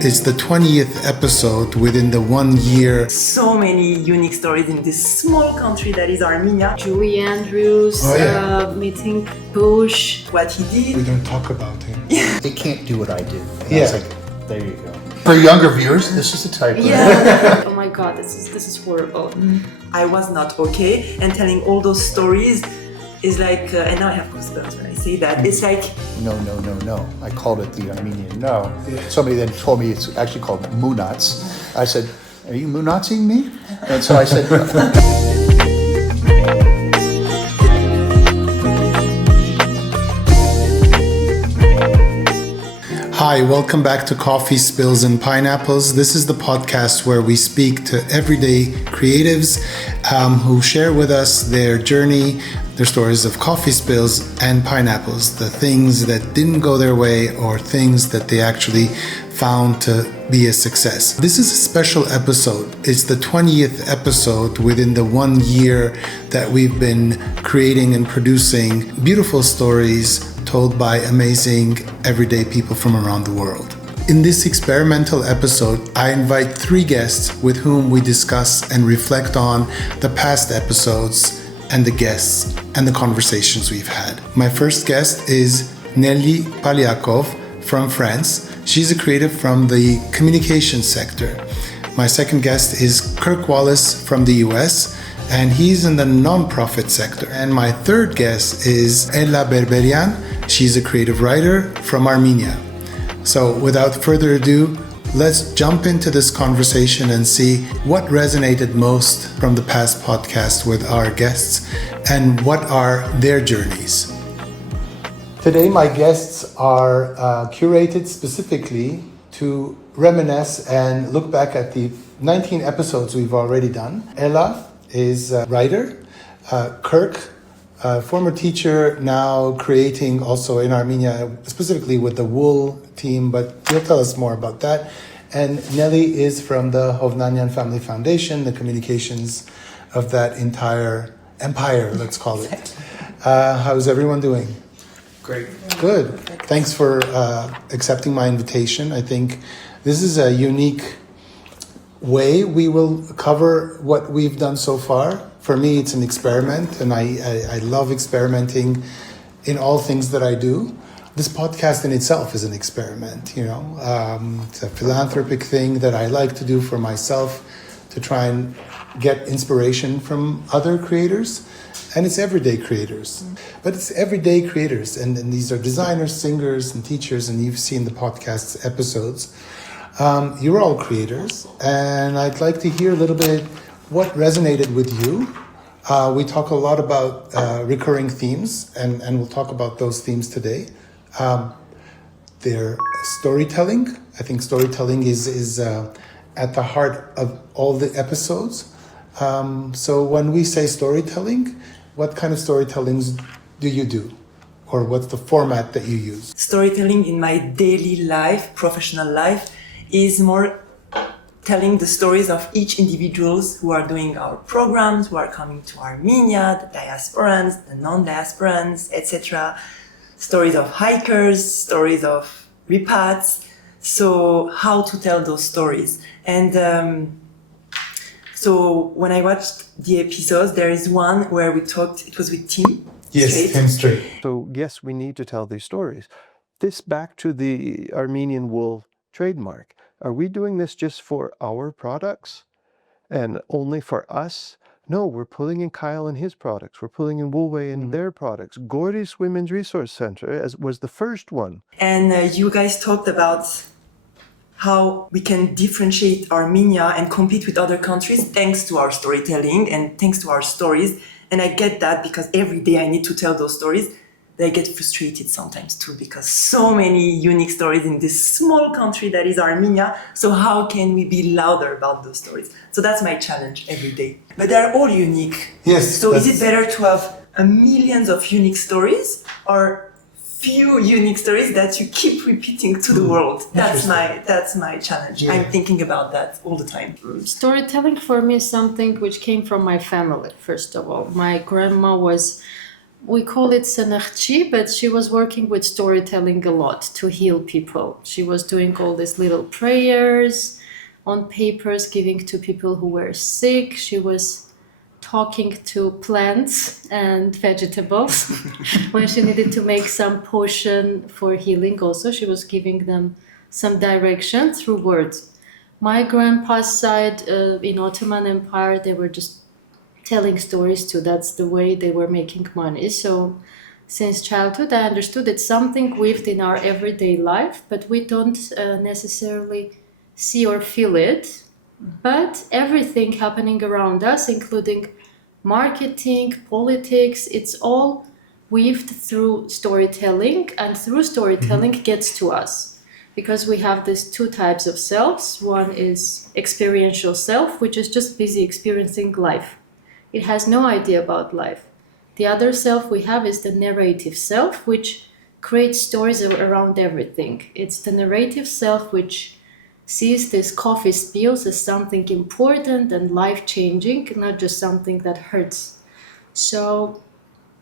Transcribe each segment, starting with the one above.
It's the 20th episode within the 1 year. So many unique stories in this small country that is Armenia. Julianna's meeting Bush. What he did. We don't talk about him. They can't do what I do. And Yeah. I was like, there you go. For younger viewers, this is a typo. Yeah. Oh my God, this is horrible. I was not okay, and telling all those stories is like, and now I have goosebumps when I say that. It's like, No. I called it the Armenian no. Somebody then told me it's actually called Munats. I said, are you Munatsing me? And so I said, Hi, welcome back to Coffee, Spills, and Pineapples. This is the podcast where we speak to everyday creatives who share with us their journey, their stories of coffee spills and pineapples, the things that didn't go their way or things that they actually found to be a success. This is a special episode. It's the 20th episode within the 1 year that we've been creating and producing beautiful stories told by amazing everyday people from around the world. In this experimental episode, I invite 3 guests with whom we discuss and reflect on the past episodes and the guests and the conversations we've had. My first guest is Nelly Poliakov from France. She's a creative from the communication sector. My second guest is Kirk Wallace from the US, and he's in the non-profit sector. And my third guest is Kanegarian-Berberian. She's a creative writer from Armenia. So without further ado, let's jump into this conversation and see what resonated most from the past podcast with our guests and what are their journeys. Today, my guests are curated specifically to reminisce and look back at the 19 episodes we've already done. Ella is a writer. Kirk, a former teacher, now creating also in Armenia, specifically with the wool team, but he'll tell us more about that. And Nelly is from the Hovnanian Family Foundation, the communications of that entire empire, let's call it. How's everyone doing? Great. Good. Thanks for accepting my invitation. I think this is a unique way we will cover what we've done so far. For me, it's an experiment, and I love experimenting in all things that I do. This podcast in itself is an experiment, you know. It's a philanthropic thing that I like to do for myself to try and get inspiration from other creators. And it's everyday creators. But it's everyday creators, and these are designers, singers, and teachers, and you've seen the podcast's episodes. You're all creators, and I'd like to hear a little bit what resonated with you. We talk a lot about recurring themes, and we'll talk about those themes today. Their storytelling. I think storytelling is at the heart of all the episodes. So when we say storytelling, what kind of storytellings do you do? Or what's the format that you use? storytelling in my daily life, professional life, is more telling the stories of each individuals who are doing our programs, who are coming to Armenia, the diasporans, the non-diasporans, etc. Stories of hikers, stories of repats. So how to tell those stories. And so when I watched the episodes, there is one where we talked, it was with Tim. Yes, Straight. Tim Straight. So yes, we need to tell these stories. This back to the Armenian wool trademark. Are we doing this just for our products and only for us? No, we're pulling in Kyle and his products. We're pulling in Woolway and their products. Goris Women's Resource Center was the first one. And you guys talked about how we can differentiate Armenia and compete with other countries thanks to our storytelling and thanks to our stories. And I get that because every day I need to tell those stories. I get frustrated sometimes too because so many unique stories in this small country that is Armenia. So how can we be louder about those stories? So that's my challenge every day. But they're all unique. Yes. So is it better to have millions of unique stories or few unique stories that you keep repeating to the world? That's my challenge. Yeah. I'm thinking about that all the time. Storytelling for me is something which came from my family, first of all. My grandma was we call it Sanarchi, but she was working with storytelling a lot to heal people. She was doing all these little prayers on papers, giving to people who were sick. She was talking to plants and vegetables when she needed to make some potion for healing. Also, she was giving them some direction through words. My grandpa's side, in Ottoman Empire, they were just telling stories too. That's the way they were making money. So since childhood, I understood it's something weaved in our everyday life, but we don't necessarily see or feel it. But everything happening around us, including marketing, politics, it's all weaved through storytelling, and through storytelling gets to us. Because we have these two types of selves. One is experiential self, which is just busy experiencing life. It has no idea about life. The other self we have is the narrative self, which creates stories around everything. It's the narrative self which sees these coffee spills as something important and life-changing, not just something that hurts. So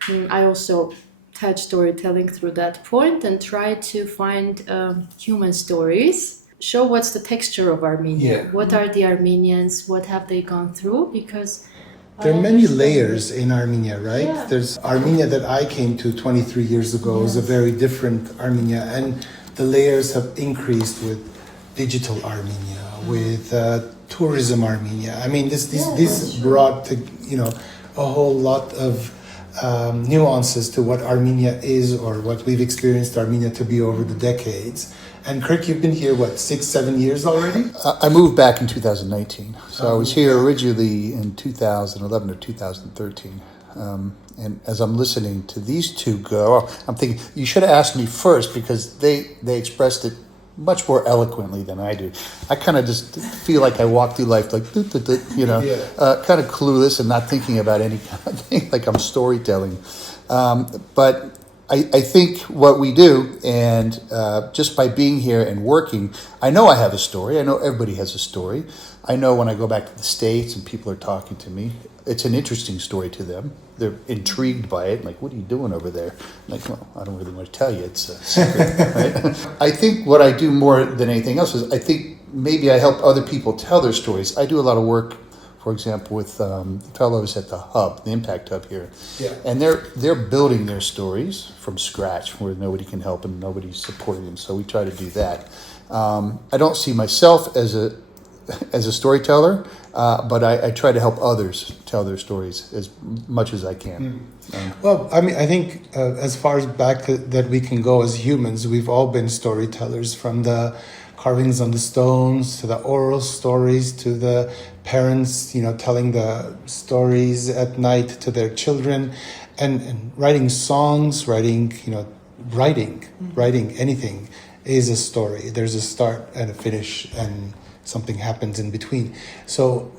I also touch storytelling through that point and try to find human stories, show what's the texture of Armenia, what are the Armenians, what have they gone through, because there are many layers in Armenia, right? Yeah. There's Armenia that I came to 23 years ago is a very different Armenia, and the layers have increased with digital Armenia, with tourism Armenia. I mean, this brought a whole lot of nuances to what Armenia is, or what we've experienced Armenia to be over the decades. And Kirk, you've been here, 6-7 years already? I moved back in 2019. So I was here originally in 2011 or 2013. And as I'm listening to these two go, I'm thinking, you should have asked me first, because they expressed it much more eloquently than I do. I kind of just feel like I walk through life like, kind of clueless and not thinking about any kind of thing, like I'm storytelling. But I think what we do, and just by being here and working, I know I have a story. I know everybody has a story. I know when I go back to the States and people are talking to me, it's an interesting story to them. They're intrigued by it. Like, what are you doing over there? I'm like, well, I don't really want to tell you. It's a secret, right? I think what I do more than anything else is I think maybe I help other people tell their stories. I do a lot of work, for example, with fellows at the hub, the Impact Hub here. Yeah. And they're building their stories from scratch where nobody can help and nobody's supporting them. So we try to do that. I don't see myself as a storyteller, but I try to help others tell their stories as much as I can. Well, I mean, I think as far as back that we can go as humans, we've all been storytellers, from the carvings on the stones to the oral stories to the parents, telling the stories at night to their children, and writing songs, writing anything is a story. There's a start and a finish, and something happens in between. So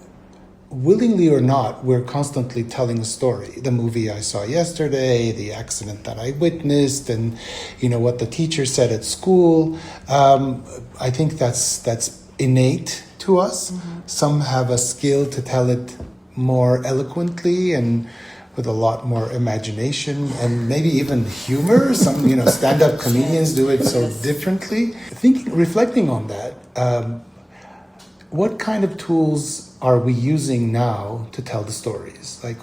willingly or not, we're constantly telling a story. The movie I saw yesterday, the accident that I witnessed, and what the teacher said at school. I think that's innate to us. Mm-hmm. Some have a skill to tell it more eloquently and with a lot more imagination and maybe even humor. Some stand-up comedians do it so differently. Reflecting on that, what kind of tools are we using now to tell the stories? Like,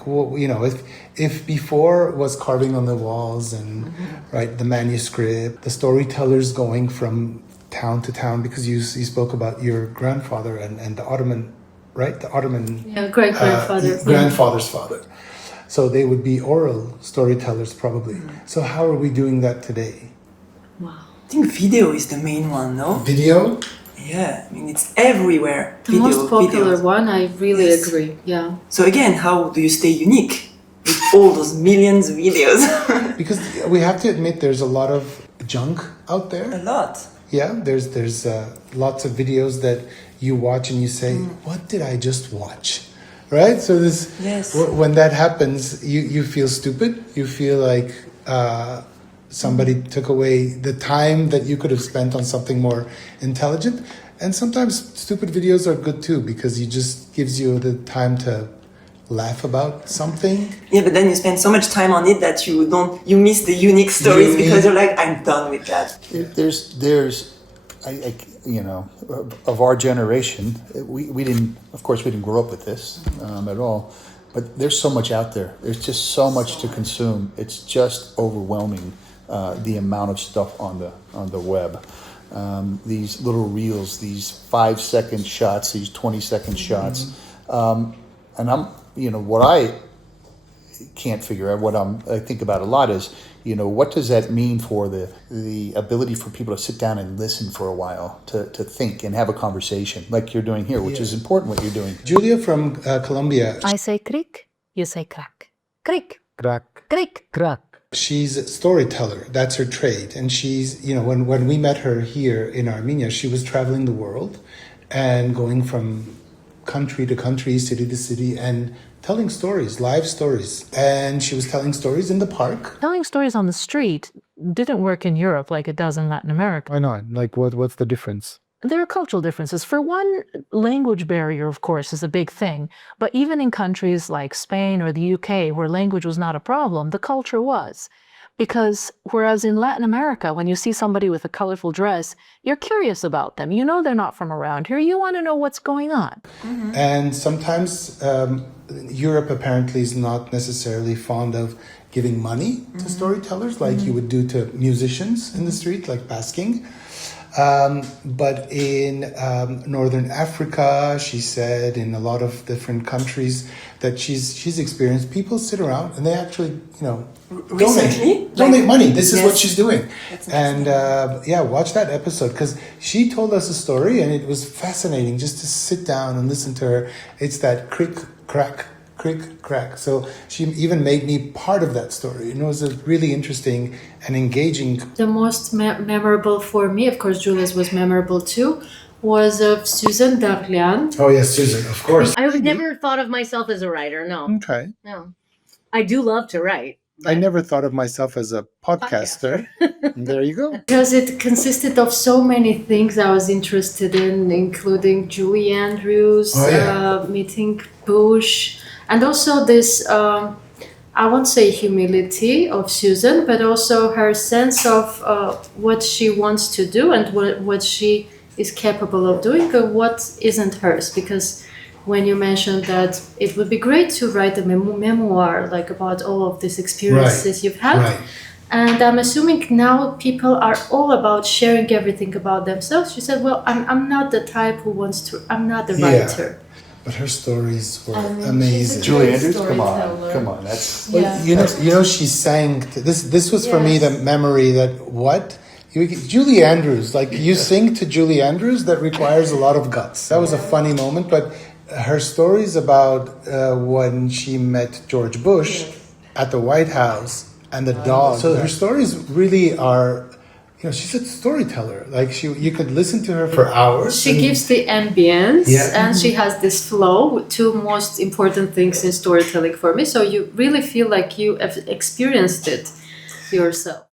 if before was carving on the walls and right, the manuscript, the storytellers going from town to town, because you spoke about your grandfather and the Ottoman, right? The Ottoman great-grandfather. Grandfather's father. So they would be oral storytellers probably. So how are we doing that today? Wow. I think video is the main one, no? Video? Yeah, I mean, it's everywhere. The most popular one, I really agree, yeah. So again, how do you stay unique with all those millions of videos? Because we have to admit there's a lot of junk out there. A lot. Yeah, there's lots of videos that you watch and you say, what did I just watch? Right? So when that happens, you feel stupid. You feel like somebody took away the time that you could have spent on something more intelligent. And sometimes stupid videos are good too, because it just gives you the time to laugh about something. Yeah, but then you spend so much time on it that you miss the unique stories because you're like, I'm done with that. Of our generation, we didn't grow up with this at all, but there's so much out there. There's just so much to consume. It's just overwhelming, the amount of stuff on the web. These little reels, these 5-second shots, these 20-second shots, and what I can't figure out, I think about a lot is, what does that mean for the ability for people to sit down and listen for a while, to think and have a conversation like you're doing here, which is important what you're doing. Julia from Colombia. I say crick, you say crack. Crick, Crack. crick, crack. She's a storyteller. That's her trade. And she's, when we met her here in Armenia, she was traveling the world and going from country to country, city to city, and telling stories, live stories. And she was telling stories in the park. Telling stories on the street didn't work in Europe like it does in Latin America. Why not? Like, what's the difference? There are cultural differences. For one, language barrier, of course, is a big thing. But even in countries like Spain or the UK, where language was not a problem, the culture was. Because whereas in Latin America, when you see somebody with a colorful dress, you're curious about them. You know they're not from around here. You want to know what's going on. Mm-hmm. And sometimes Europe apparently is not necessarily fond of giving money to storytellers like you would do to musicians in the street, like basking. But in Northern Africa, she said, in a lot of different countries that she's experienced, people sit around and they actually, donate money. This is what she's doing. And watch that episode, because she told us a story and it was fascinating just to sit down and listen to her. It's that crick, crack. So she even made me part of that story. It was a really interesting and engaging. The most memorable for me, of course, Julia's was memorable too, was of Suzanne Daghlyan. Oh yes, Susan, of course. I would never thought of myself as a writer. No. Okay. No. I do love to write. I never thought of myself as a podcaster. There you go. Because it consisted of so many things I was interested in, including Julie Andrews, meeting Bush, and also this, I won't say humility of Susan, but also her sense of what she wants to do and what she is capable of doing and what isn't hers. Because when you mentioned that it would be great to write a memoir, like about all of these experiences you've had. Right. And I'm assuming now people are all about sharing everything about themselves. She said, well, I'm not the type who wants to, I'm not the writer. But her stories were amazing. Julie Andrews, come on, that's... Well, she sang, this was for me the memory that, Julie Andrews, like you sing to Julie Andrews, that requires a lot of guts. That was a funny moment, but her stories about when she met George Bush at the White House and the dog. So her stories really are, she's a storyteller. Like you could listen to her for hours. She gives the ambience and she has this flow, two most important things in storytelling for me. So you really feel like you have experienced it yourself.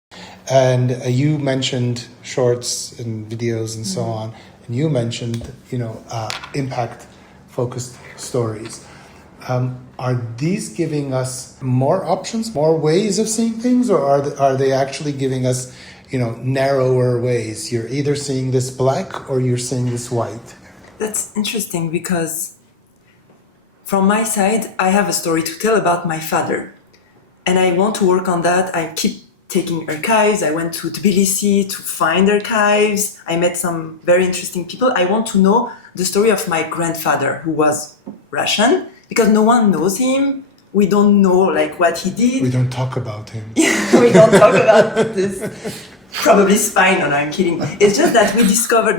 And you mentioned shorts and videos and so on. And you mentioned, impact-focused stories. Are these giving us more options, more ways of seeing things, or are they actually giving us, narrower ways? You're either seeing this black or you're seeing this white. That's interesting because from my side, I have a story to tell about my father. And I want to work on that. I keep taking archives. I went to Tbilisi to find archives. I met some very interesting people. I want to know the story of my grandfather, who was Russian, because no one knows him. We don't know what he did. We don't talk about him. We don't talk about this. Probably spy. No, I'm kidding. It's just that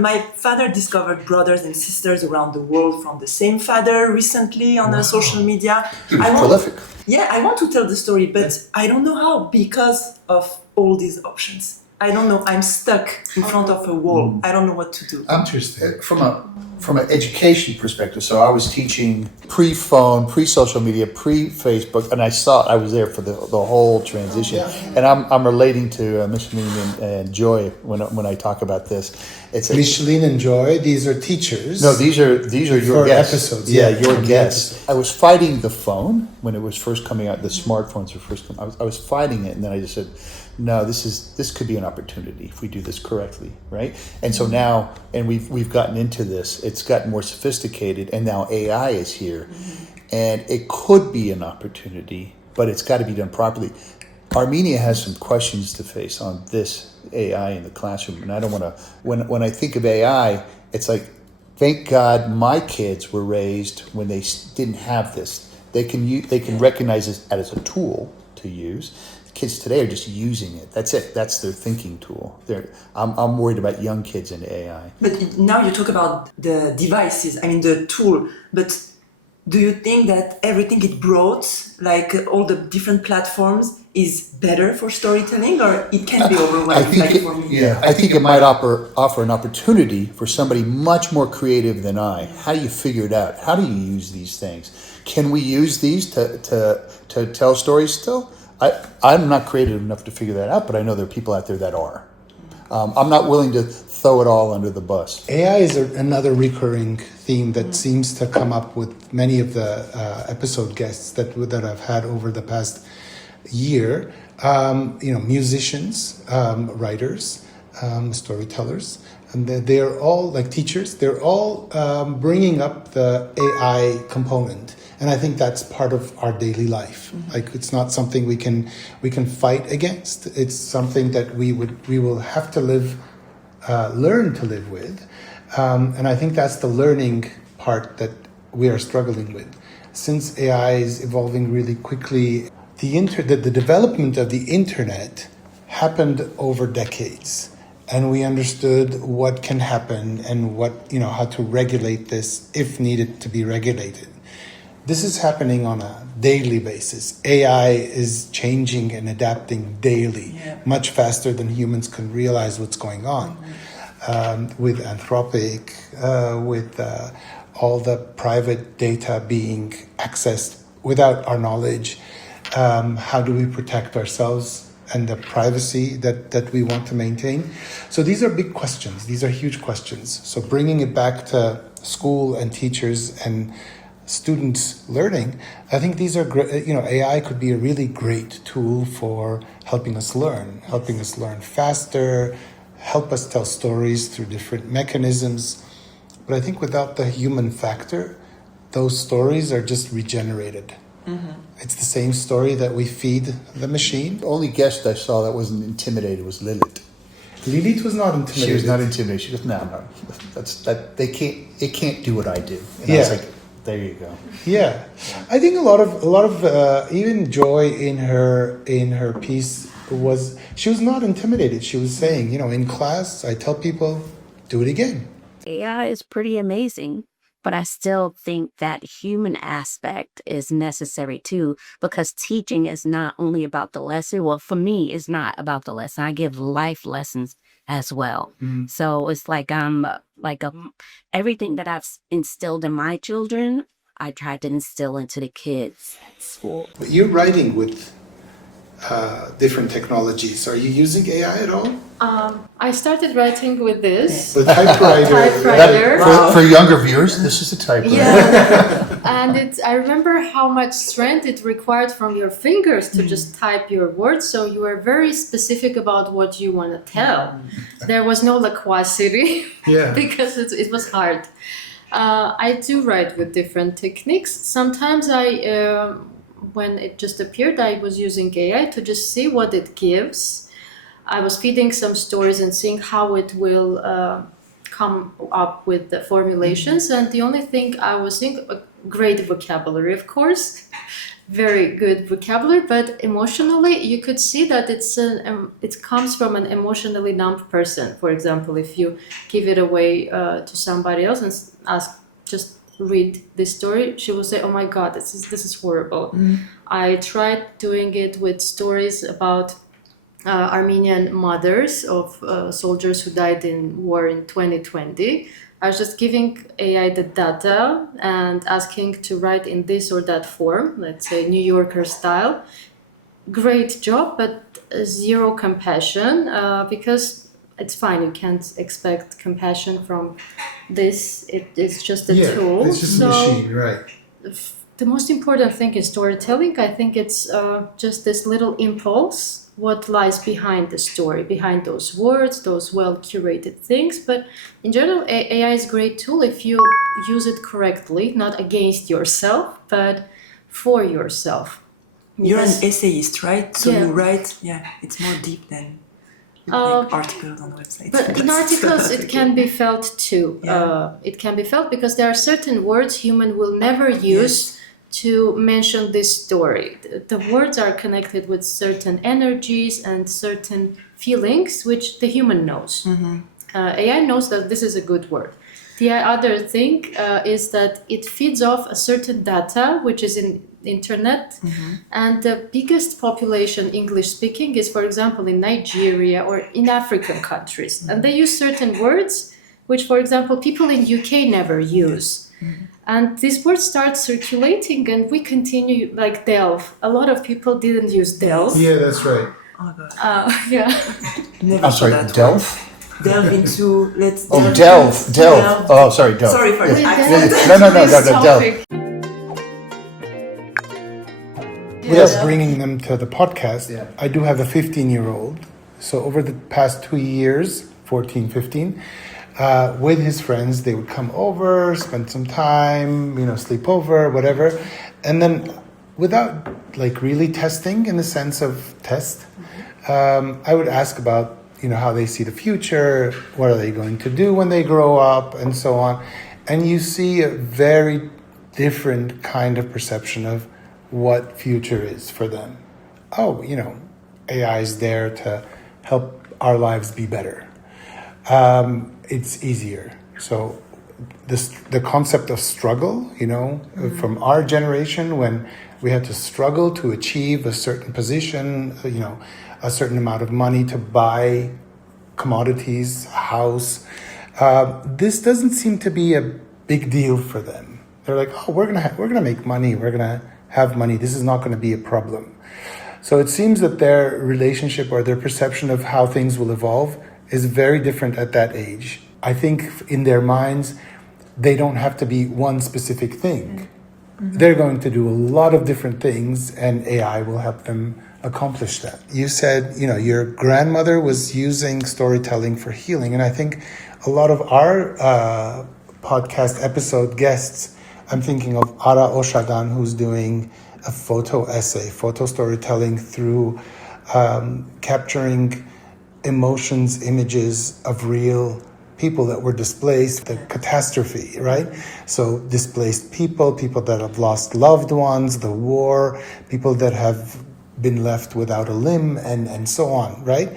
my father discovered brothers and sisters around the world from the same father recently on the social media. Prolific. Yeah, I want to tell the story, but I don't know how because of all these options. I don't know. I'm stuck in front of a wall. I don't know what to do. Interesting. From an education perspective, so I was teaching pre-phone, pre-social media, pre-Facebook, and I was there for the whole transition. And I'm relating to Micheline and Joy when I talk about this. It's Micheline and Joy, these are teachers. no, these are your For guests. episodes, Yeah, yeah. your For the guests. I was fighting the phone when it was first coming out. The smartphones were first coming. I was fighting it, and then I just said, "No, this could be an opportunity if we do this correctly, right?" And so now, and we've gotten into this. It's gotten more sophisticated, and now AI is here, and it could be an opportunity, but it's got to be done properly. Armenia has some questions to face on this AI in the classroom, and I don't want to. When I think of AI, it's like, thank God my kids were raised when they didn't have this. They can recognize this as a tool to use. Kids today are just using it. That's it. That's their thinking tool. I'm worried about young kids in AI. But now you talk about the devices, I mean the tool, but do you think that everything it brought, like all the different platforms, is better for storytelling, or it can be overwhelming like for me? Yeah, I think it might offer an opportunity for somebody much more creative than I. How do you figure it out? How do you use these things? Can we use these to tell stories still? I'm not creative enough to figure that out, but I know there are people out there that are. I'm not willing to throw it all under the bus. AI is another recurring theme that seems to come up with many of the episode guests that I've had over the past year. Musicians, writers, storytellers, and they're all like teachers. They're all bringing up the AI component. And I think that's part of our daily life. Like, it's not something we can fight against. It's something that we will have to learn to live with. And I think that's the learning part that we are struggling with. Since AI is evolving really quickly, the development of the internet happened over decades. And we understood what can happen and how to regulate this if needed to be regulated. This is happening on a daily basis. AI is changing and adapting daily, much faster than humans can realize what's going on. With Anthropic, with all the private data being accessed without our knowledge, how do we protect ourselves and the privacy that we want to maintain? So these are big questions. These are huge questions. So bringing it back to school and teachers and students learning, I think these are great. AI could be a really great tool for helping us learn faster, help us tell stories through different mechanisms. But I think without the human factor, those stories are just regenerated. It's the same story that we feed the machine. The only guest I saw that wasn't intimidated was Lilith. Lilith was not intimidated. She was not intimidated. She goes, no, it can't do what I do. And I Yeah. was like, there you go. Yeah, I think a lot of even Joy in her piece she was not intimidated. She was saying, in class, I tell people, do it again. AI is pretty amazing, but I still think that human aspect is necessary too, because teaching is not only about the lesson. Well, for me, it's not about the lesson. I give life lessons as well. So it's like everything that I've instilled in my children, I tried to instill into the kids at school. But you're writing with different technologies. Are you using AI at all? I started writing with this The typewriter. typewriter. For younger viewers, this is a typewriter. Yeah, and I remember how much strength it required from your fingers to just type your words. So you were very specific about what you want to tell. There was no loquacity because it was hard. I do write with different techniques. Sometimes when it just appeared, I was using AI to just see what it gives. I was feeding some stories and seeing how it will come up with the formulations. And the only thing I was seeing, great vocabulary, of course, very good vocabulary, but emotionally, you could see that it comes from an emotionally numb person. For example, if you give it away to somebody else and ask, just read this story, she will say, oh my God, this is horrible. I tried doing it with stories about Armenian mothers of soldiers who died in war in 2020. I was just giving AI the data and asking to write in this or that form, let's say New Yorker style. Great job, but zero compassion because it's fine. You can't expect compassion from this. It is just a tool. It's just a machine, right? The most important thing in storytelling, I think it's just this little impulse, what lies behind the story, behind those words, those well-curated things. But in general, AI is a great tool if you use it correctly, not against yourself, but for yourself. You're an essayist, right? So Yeah. you write, it's more deep than like articles on websites. But in articles, it can be felt too. It can be felt because there are certain words human will never use to mention this story. The words are connected with certain energies and certain feelings, which the human knows. AI knows that this is a good word. The other thing is that it feeds off a certain data, which is in internet, and the biggest population English speaking is, for example, in Nigeria or in African countries, and they use certain words which, for example, people in UK never use. And these words start circulating, and we continue, like delve. A lot of people didn't use delve. Yeah, that's right. Oh god. I'm sorry, delve? Delve into Delve. Oh, sorry, delve. Sorry for the We accent. delve No, into this delve. topic. Without bringing them to the podcast, Yeah. I do have a 15-year-old. So over the past 2 years, 14, 15, with his friends, they would come over, spend some time, sleep over, whatever. And then without like really testing in the sense of test, I would ask about, how they see the future, what are they going to do when they grow up, and so on. And you see a very different kind of perception of what future is for them. Oh, AI is there to help our lives be better. It's easier. So the concept of struggle, from our generation when we had to struggle to achieve a certain position, a certain amount of money to buy commodities, a house. This doesn't seem to be a big deal for them. They're like, oh, we're gonna make money. We're gonna have money. This is not going to be a problem. So it seems that their relationship or their perception of how things will evolve is very different at that age. I think in their minds, they don't have to be one specific thing. They're going to do a lot of different things, and AI will help them accomplish that. You said, your grandmother was using storytelling for healing, and I think a lot of our podcast episode guests, I'm thinking of Ara Oshagan, who's doing a photo essay, photo storytelling through capturing emotions, images of real people that were displaced, the catastrophe, right? So displaced people that have lost loved ones, the war, people that have been left without a limb, and so on, right?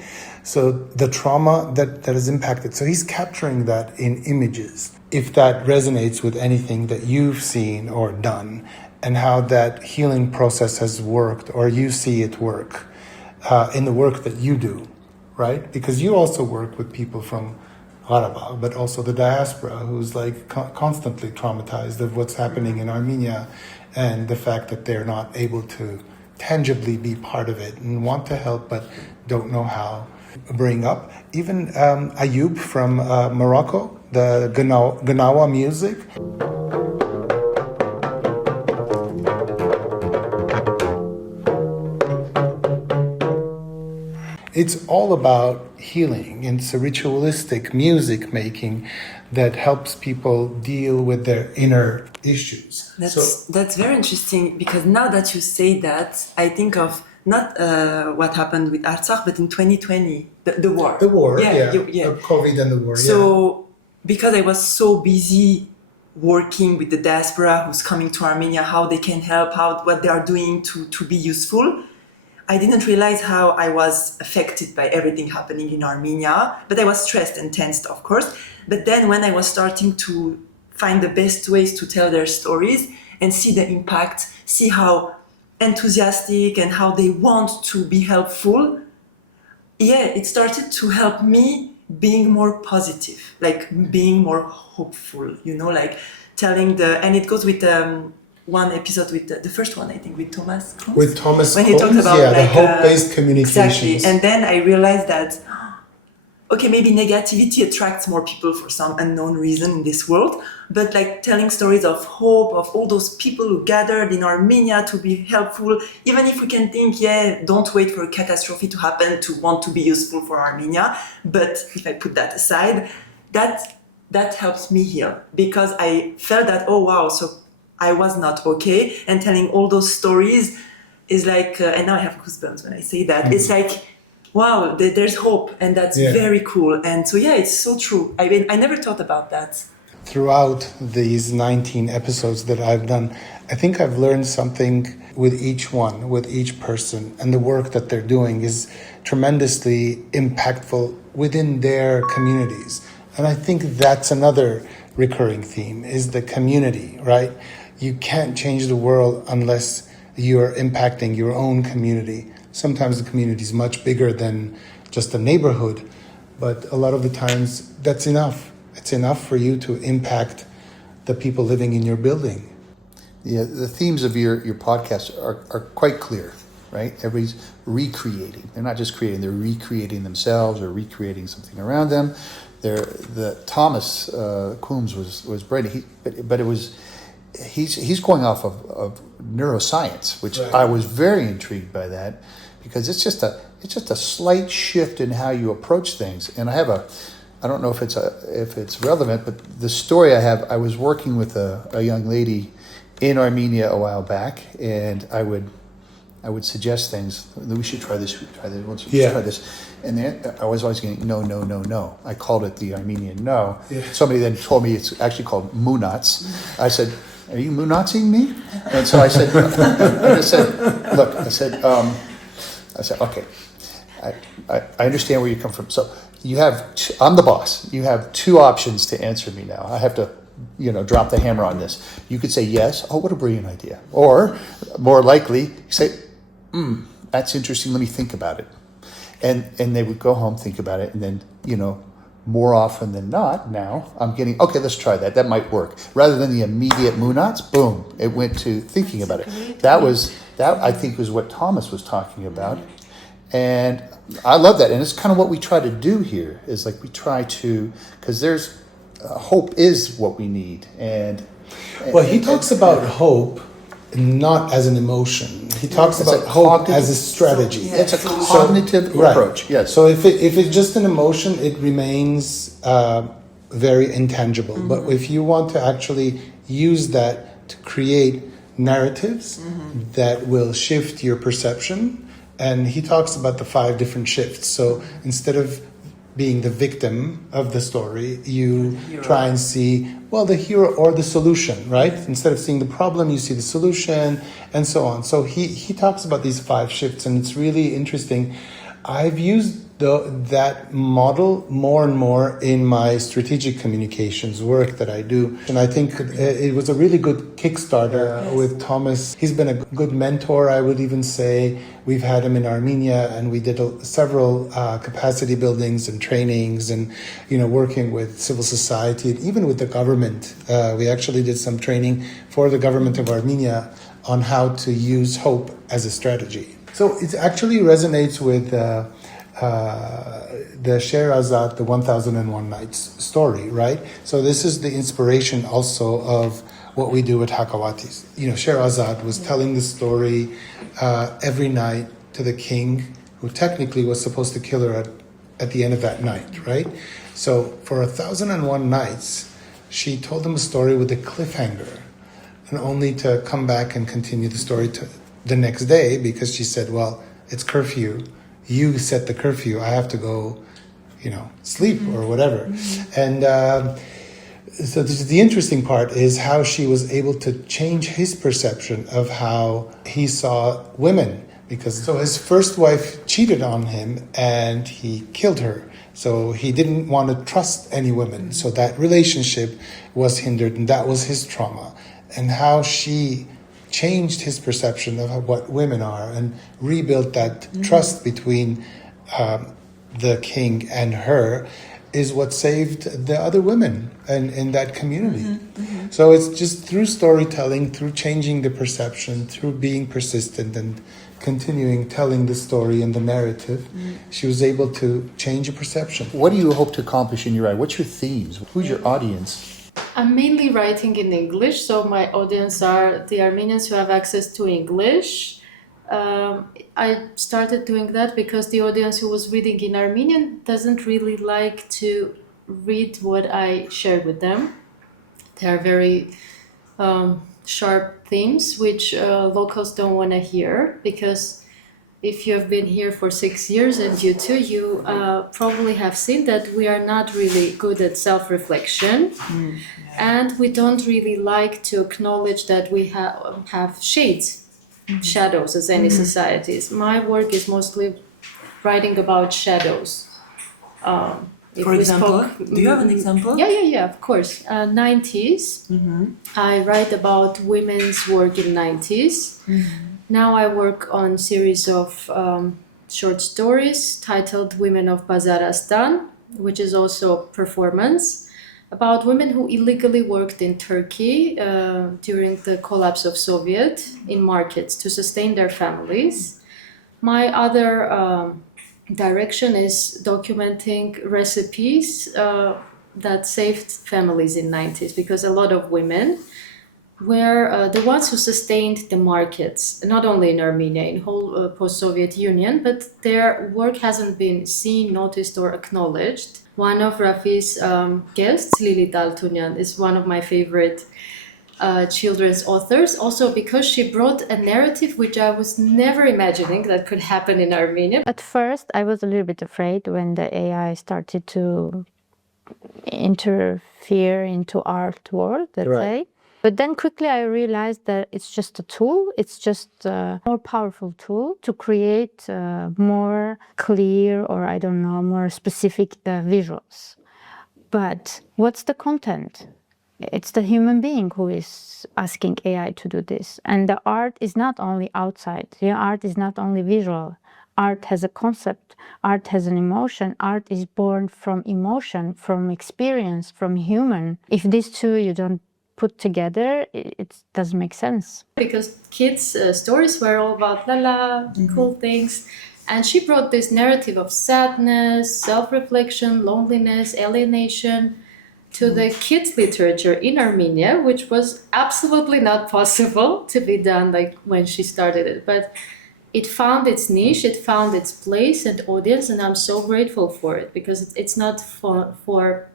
So the trauma that is impacted. So he's capturing that in images. If that resonates with anything that you've seen or done, and how that healing process has worked, or you see it work in the work that you do, right? Because you also work with people from Qarabağ, but also the diaspora, who's like constantly traumatized of what's happening in Armenia, and the fact that they're not able to tangibly be part of it and want to help but don't know how. Bring up even Ayub from Morocco, the Gnawa music. It's all about healing. It's a ritualistic music making that helps people deal with their inner issues. That's very interesting, because now that you say that, I think of not what happened with Artsakh, but in 2020, the war. The war, yeah. COVID and the war, So, because I was so busy working with the diaspora who's coming to Armenia, how they can help out, what they are doing to be useful, I didn't realize how I was affected by everything happening in Armenia, but I was stressed and tensed, of course. But then when I was starting to find the best ways to tell their stories and see the impact, see how enthusiastic and how they want to be helpful, it started to help me being more positive, like being more hopeful, like telling and it goes with one episode with the first one, I think, with Thomas Combs. With Thomas when Combs, he talked about the hope-based communications. Exactly. And then I realized that okay, maybe negativity attracts more people for some unknown reason in this world, but like telling stories of hope, of all those people who gathered in Armenia to be helpful, even if we can think, yeah, don't wait for a catastrophe to happen to want to be useful for Armenia. But if I put that aside, that helps me heal, because I felt that, oh wow, so I was not okay, and telling all those stories is like, and now I have goosebumps when I say that. It's like, wow, there's hope, and that's very cool. And so, yeah, it's so true. I mean, I never thought about that. Throughout these 19 episodes that I've done, I think I've learned something with each one, with each person, and the work that they're doing is tremendously impactful within their communities. And I think that's another recurring theme, is the community, right? You can't change the world unless you're impacting your own community. Sometimes the community is much bigger than just a neighborhood, but a lot of the times that's enough. It's enough for you to impact the people living in your building. Yeah, the themes of your podcast are quite clear, right? Everybody's recreating. They're not just creating, they're recreating themselves or recreating something around them. The Thomas Coombs was brilliant, but it was he's going off of neuroscience, which I was very intrigued by that, because it's just a slight shift in how you approach things. And I don't know if it's relevant, but the story I was working with a young lady in Armenia a while back, and I would suggest things. We should try this. We should try this. And then I was always getting no. I called it the Armenian no. Yeah. Somebody then told me it's actually called munats. I said, "Are you munatsing me?" And so I said, "Look," I said, "Okay, I understand where you come from. So I'm the boss. You have two options to answer me now. I have to, drop the hammer on this. You could say yes. Oh, what a brilliant idea. Or more likely, say, that's interesting. Let me think about it." And they would go home, think about it, and then, more often than not, now I'm getting, okay, let's try that. That might work. Rather than the immediate munats, boom, it went to thinking about it. That I think was what Thomas was talking about. And I love that. And it's kind of what we try to do here, is like we try to, because there's hope is what we need. Well, he talks about hope not as an emotion. He talks about hope as a strategy. It's a cognitive approach. Yes. So if it's just an emotion, it remains very intangible. Mm-hmm. But if you want to actually use that to create narratives that will shift your perception, and he talks about the 5 different shifts. So instead of being the victim of the story, you try and see, the hero or the solution, right? Instead of seeing the problem, you see the solution, and so on. So he talks about these 5 shifts, and it's really interesting. I've used that model more and more in my strategic communications work that I do. And I think it was a really good Kickstarter with Thomas. He's been a good mentor, I would even say. We've had him in Armenia, and we did several capacity buildings and trainings, and working with civil society and even with the government. We actually did some training for the government of Armenia on how to use hope as a strategy. So it actually resonates with the Sherazad, the 1001 Nights story, right? So this is the inspiration also of what we do at Hakawatis. Sherazad was telling the story every night to the king, who technically was supposed to kill her at the end of that night, right? So for 1001 nights, she told him a story with a cliffhanger, and only to come back and continue the story to the next day, because she said, well, it's curfew. You set the curfew. I have to go, sleep or whatever. And so the interesting part is how she was able to change his perception of how he saw women. Because his first wife cheated on him and he killed her. So he didn't want to trust any women. So that relationship was hindered, and that was his trauma. And how she changed his perception of what women are and rebuilt that trust between the king and her is what saved the other women in that community. So it's just through storytelling, through changing the perception, through being persistent and continuing telling the story and the narrative, she was able to change a perception. What do you hope to accomplish in your writing? What's your themes? Who's your audience? I'm mainly writing in English, so my audience are the Armenians who have access to English. I started doing that because the audience who was reading in Armenian doesn't really like to read what I share with them. They are very sharp themes which locals don't want to hear, because if you have been here for 6 years, and you too, you probably have seen that we are not really good at self-reflection, and we don't really like to acknowledge that we have shades, shadows, as any societies. My work is mostly writing about shadows. For example, do you have an example? Yeah, of course. 90s. I write about women's work in 90s. Now I work on series of short stories titled Women of Bazaristan, which is also performance, about women who illegally worked in Turkey during the collapse of Soviet in markets to sustain their families. My other direction is documenting recipes that saved families in 90s, because a lot of women were the ones who sustained the markets, not only in Armenia, in whole post-Soviet Union, but their work hasn't been seen, noticed, or acknowledged. One of Raffi's guests, Lili Daltunyan, is one of my favorite children's authors, also because she brought a narrative which I was never imagining that could happen in Armenia. At first, I was a little bit afraid when the AI started to interfere into art world, let's say. But then quickly I realized that it's just a tool. It's just a more powerful tool to create more clear, or I don't know, more specific visuals. But what's the content? It's the human being who is asking AI to do this. And the art is not only outside. The art is not only visual. Art has a concept. Art has an emotion. Art is born from emotion, from experience, from human. If these two you don't put together, it doesn't make sense. Because kids' stories were all about cool things. And she brought this narrative of sadness, self-reflection, loneliness, alienation to the kids' literature in Armenia, which was absolutely not possible to be done like when she started it. But it found its niche, it found its place and audience, and I'm so grateful for it, because it's not for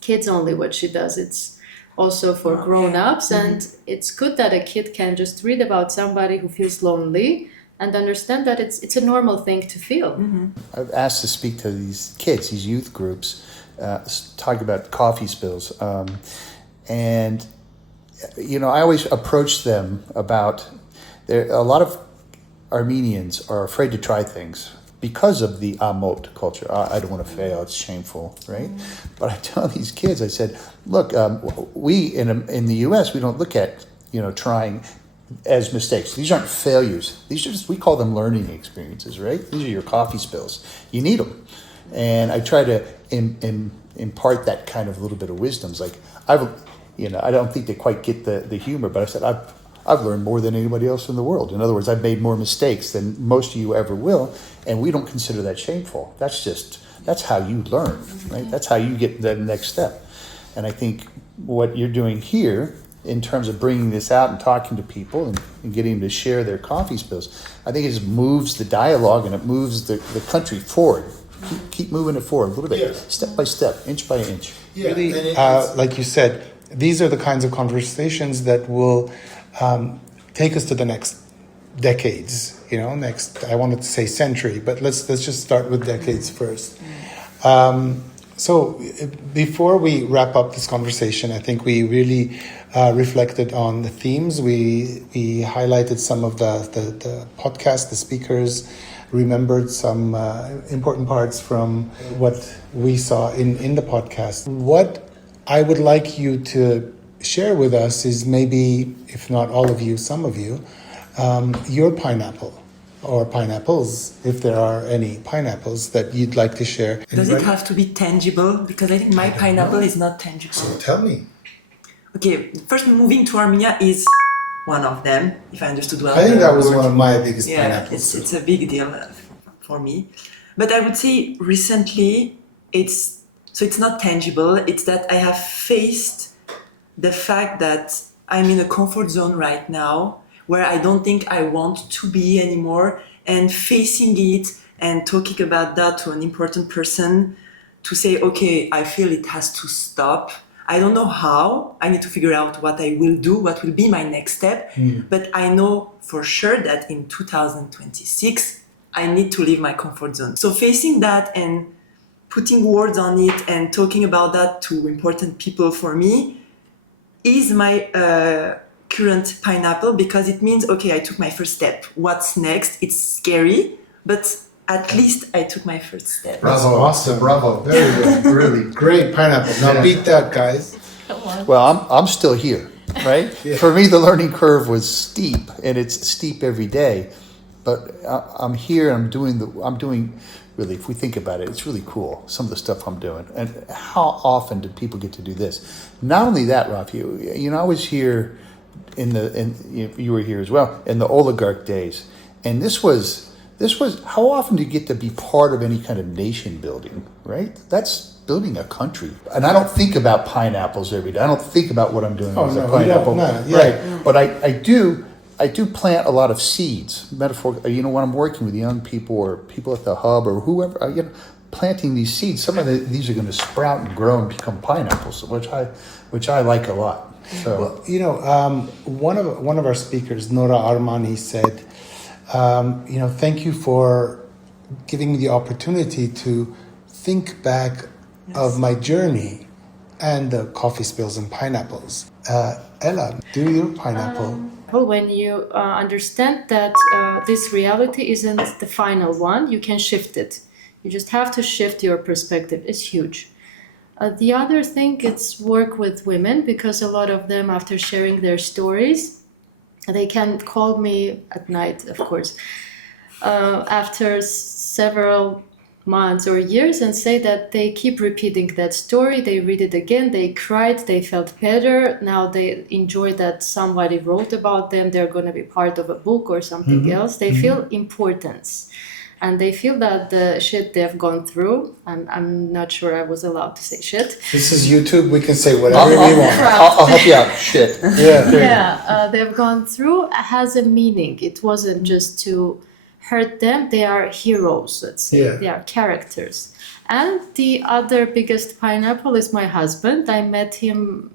kids only what she does. It's also for grown-ups, and it's good that a kid can just read about somebody who feels lonely and understand that it's a normal thing to feel. I've asked to speak to these kids, these youth groups, talking about coffee spills. And, you know, I always approach them about, a lot of Armenians are afraid to try things because of the amot culture. I don't want to fail, it's shameful, right? But I tell these kids, I said, look, we in the US, we don't look at, you know, trying as mistakes. These aren't failures. These are just, we call them learning experiences, right? These are your coffee spills. You need them. And I try to impart that kind of little bit of wisdom. It's like, I don't think they quite get the humor, but I said, I've learned more than anybody else in the world. In other words, I've made more mistakes than most of you ever will, and we don't consider that shameful. That's how you learn, right? That's how you get the next step. And I think what you're doing here, in terms of bringing this out and talking to people and getting them to share their coffee spills, I think it just moves the dialogue and it moves the country forward. Keep moving it forward a little bit, step by step, inch by inch. Yeah, really, like you said, these are the kinds of conversations that will take us to the next decades. You know, I wanted to say century, but let's just start with decades first. So before we wrap up this conversation, I think we really reflected on the themes. We highlighted some of the podcast, the speakers, remembered some important parts from what we saw in the podcast. What I would like you to share with us is maybe, if not all of you, some of you, your pineapple. or pineapples, if there are any pineapples that you'd like to share. Does it have to be tangible? Because I think my pineapple is not tangible. So tell me. Okay, first moving to Armenia is one of them, if I understood well. I think that was one of my biggest Yeah, pineapples. it's a big deal for me. But I would say recently it's not tangible. It's that I have faced the fact that I'm in a comfort zone right now where I don't think I want to be anymore, and facing it and talking about that to an important person to say, okay, I feel it has to stop. I don't know how. I need to figure out what I will do, what will be my next step. But I know for sure that in 2026, I need to leave my comfort zone. So facing that and putting words on it and talking about that to important people for me is my current pineapple, because it means, okay, I took my first step. What's next? It's scary, but at least I took my first step. Bravo, awesome. Bravo. Very good. Really great pineapple. Now beat that, guys. Well, I'm still here, right? For me, the learning curve was steep, and it's steep every day. But I'm here. I'm doing. Really, if we think about it, it's really cool. Some of the stuff I'm doing, and how often do people get to do this? Not only that, Raffi. I was here you were here as well in the oligarch days, and this was. How often do you get to be part of any kind of nation building, right? That's building a country. And I don't think about pineapples every day. I don't think about what I'm doing with a pineapple. Right. But I do plant a lot of seeds, metaphorically, when I'm working with young people or people at the hub or whoever, planting these seeds. Some of these are going to sprout and grow and become pineapples, which I like a lot. So, one of our speakers, Nora Armani, said, thank you for giving me the opportunity to think back of my journey and the coffee spills and pineapples. Ella, do your pineapple. When you understand that this reality isn't the final one, you can shift it. You just have to shift your perspective. It's huge. The other thing, it's work with women, because a lot of them, after sharing their stories, they can call me at night, of course, after several months or years, and say that they keep repeating that story. They read it again, they cried, they felt better. Now they enjoy that somebody wrote about them. They're going to be part of a book or something else. They feel importance. And they feel that the shit they've gone through, I'm not sure I was allowed to say shit. This is YouTube. We can say whatever we want. I'll help you out. Shit. They've gone through has a meaning. It wasn't just to hurt them. They are heroes, let's say. Yeah. They are characters. And the other biggest pineapple is my husband. I met him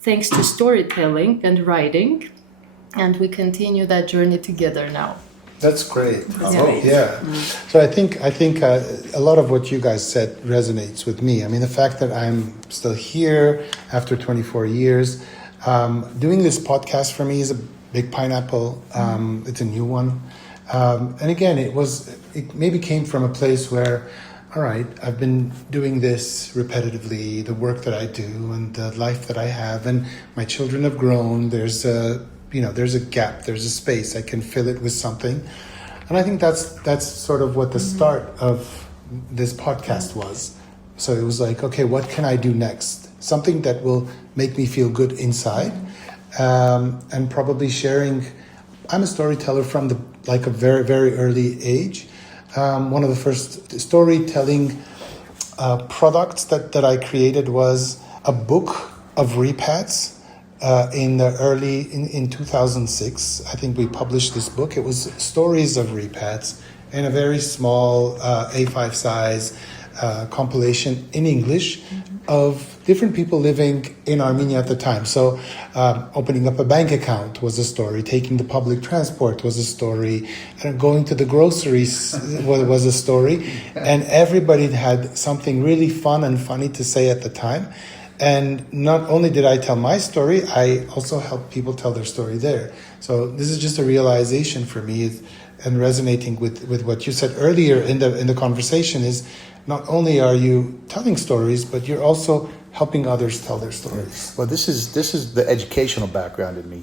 thanks to storytelling and writing. And we continue that journey together now. That's great. So I think a lot of what you guys said resonates with me. I mean, the fact that I'm still here after 24 years, doing this podcast for me is a big pineapple. It's a new one, and again, it maybe came from a place where, all right, I've been doing this repetitively, the work that I do and the life that I have, and my children have grown. There's a gap, there's a space. I can fill it with something. And I think that's sort of what the start of this podcast was. So it was like, okay, what can I do next? Something that will make me feel good inside. And probably sharing, I'm a storyteller from a very, very early age. One of the first storytelling products that I created was a book of repats. In 2006, I think we published this book. It was stories of repats in a very small A5 size compilation in English of different people living in Armenia at the time. So opening up a bank account was a story, taking the public transport was a story, and going to the groceries was a story, and everybody had something really fun and funny to say at the time. And not only did I tell my story, I also helped people tell their story there. So this is just a realization for me, and resonating with what you said earlier in the conversation is, not only are you telling stories, but you're also helping others tell their stories. Well, this is the educational background in me.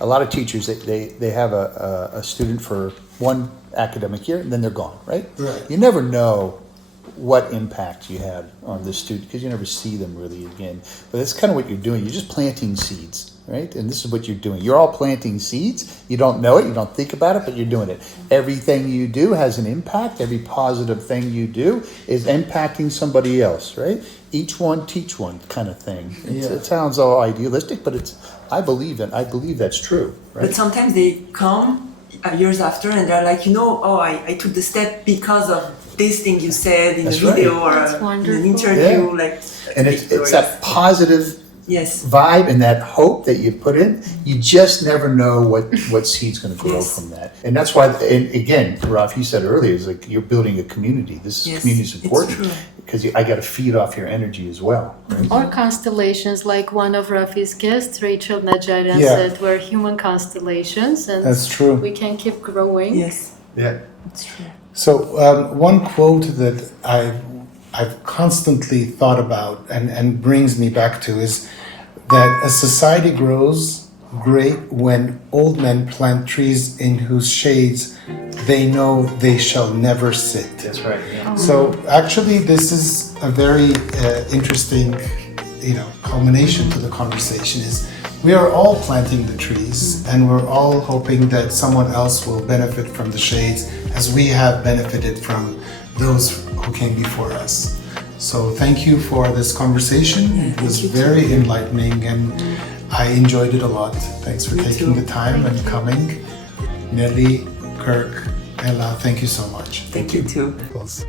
A lot of teachers they have a student for one academic year and then they're gone, right? Right. You never know what impact you had on this student because you never see them really again. But that's kind of what you're doing. You're just planting seeds, right? And this is what you're doing. You're all planting seeds. You don't know it. You don't think about it, but you're doing it. Everything you do has an impact. Every positive thing you do is impacting somebody else, right? Each one teach one kind of thing. It sounds all idealistic, but I believe it. I believe that's true, right? But sometimes they come years after and they're like, I took the step because of this thing you said in a video or in an interview. And it's that positive yes. vibe and that hope that you put in. You just never know what seed's going to grow from that. And that's why, and again, Raffi, you said earlier, is like you're building a community. This community is important because I got to feed off your energy as well. Right? Or constellations, like one of Raffi's guests, Rachel Najarian, said, we're human constellations, and that's true. We can keep growing. Yes. Yeah. That's true. So one quote that I've constantly thought about and brings me back to is that a society grows great when old men plant trees in whose shades they know they shall never sit. That's right. Yeah. So actually this is a very interesting, culmination to the conversation is we are all planting the trees and we're all hoping that someone else will benefit from the shades as we have benefited from those who came before us. So thank you for this conversation. It was very enlightening and I enjoyed it a lot. Thanks for taking the time and coming. Nelly, Kirk, Ella, thank you so much. Thank you too. Close.